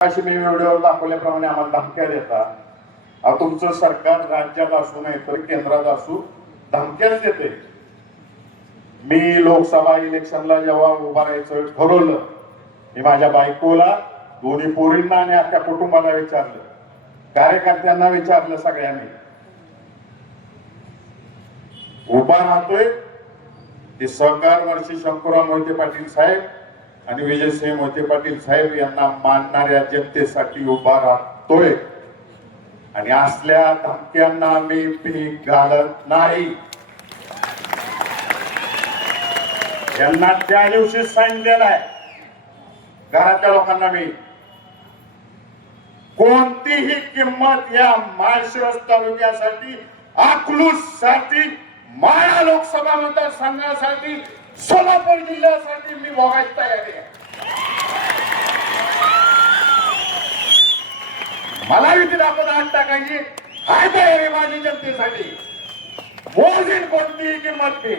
अशी मी व्हिडिओ दाखवल्याप्रमाणे आम्हाला धमक्या देतात. तुमचं सरकार राज्यात असू नये तर केंद्रात असू धमक्याच देते. मी लोकसभा इलेक्शनला जेव्हा उभा राहायचं ठरवलं, मी माझ्या बायकोला, दोन्ही पोरींना आणि अख्ख्या कुटुंबाला विचारलं, कार्यकर्त्यांना विचारलं, सगळ्यांनी उभा राहतोय ते सहकार वर्षी शंकरराव मोहिते पाटील साहेब आणि विजयसिंह मोहिते पाटील साहेब यांना मानणाऱ्या जनतेसाठी उभा राहतोय आणि असल्या धमक्यांना मी पीक घालत नाही. यांना त्या दिवशी सांगितलेलं आहे घरातल्या लोकांना, मी कोणतीही किंमत या माळशिरस तालुक्यासाठी, अकलूज साठी, माळा लोकसभा मतदारसंघासाठी, सोलापूर जिल्ह्यासाठी मी भोगायची तयारी आहे. मला विधी आपण हात टाकायची आहे तयारी माझी जनतेसाठी. मोजीन कोणतीही किंमत मी.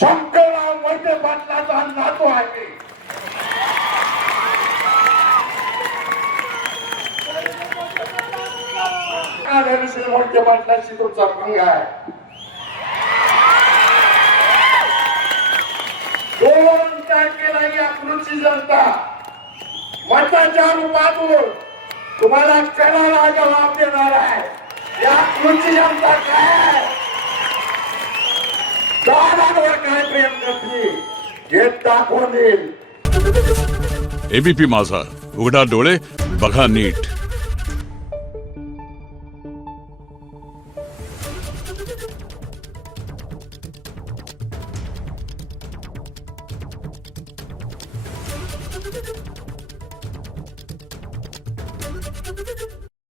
शंकरराव मोहिते पाटलाचा नातू आहे. मोहिते पाटलाशी तुमचा भंग आहे. 2 तारखेला या अकलूजची जनता मताच्या रूपातून तुम्हाला करारा जबाब देणार आहे. या अकलूजची जनता काय दादांवर काय प्रेम करते हे दाखवून देईल. एबीपी माझा, उघडा डोळे बघा नीट.